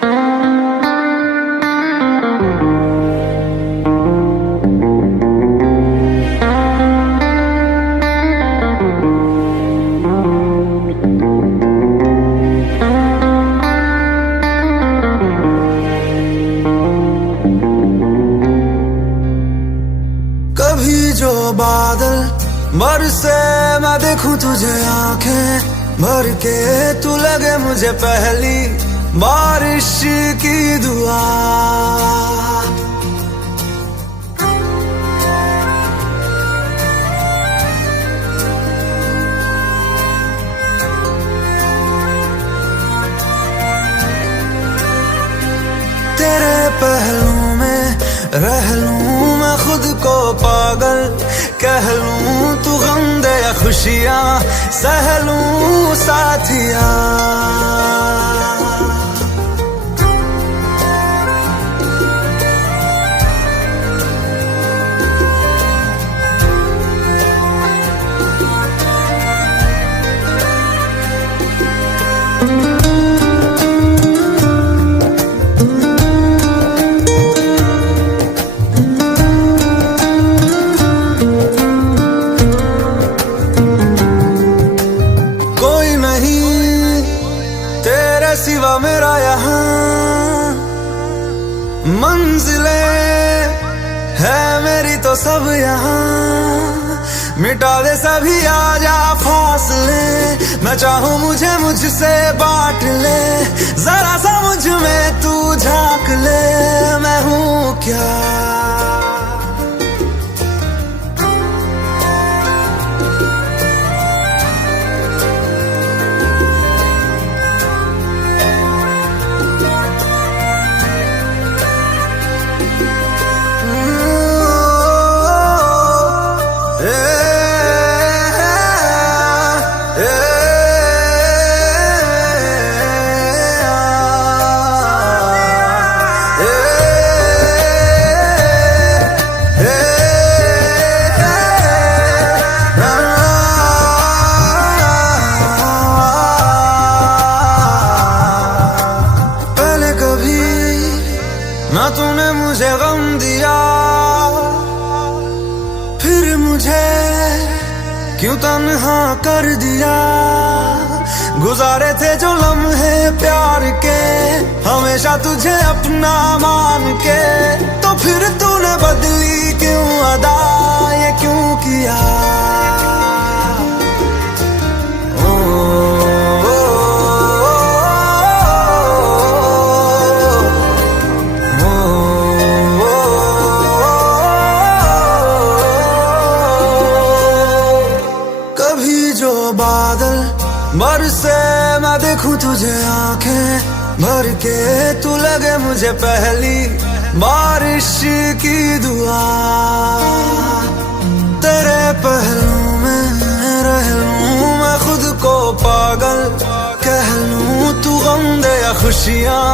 कभी जो बादल बरसे मैं देखूं तुझे आंखें भर के, तू लगे मुझे पहली बारिश की दुआ। तेरे पहलू में रह लूं मैं खुद को पागल, कह लूं तू गम दे या खुशियां सह लूं साथिया। सिवा मेरा यहाँ मंजिलें है मेरी तो सब यहाँ, मिटा दे सभी आजा फासले, मैं चाहूँ मुझे मुझसे बांट ले, जरा सा मुझ में तू झांक ले, मैं हूँ क्या। ना तूने मुझे गम दिया, फिर मुझे क्यों तन्हा कर दिया। गुजारे थे जो लम्हे प्यार के, हमेशा तुझे अपना मान के, तो फिर तूने बदली क्यों अदा, ये क्यों किया। बादल बरसे मैं देखूं तुझे आंखें भर के, तू लगे मुझे पहली बारिश की दुआ। तेरे पहलू में रह लूं मैं खुद को पागल, कह लूं तू गम दे या खुशियां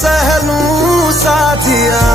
सह लूं साथिया।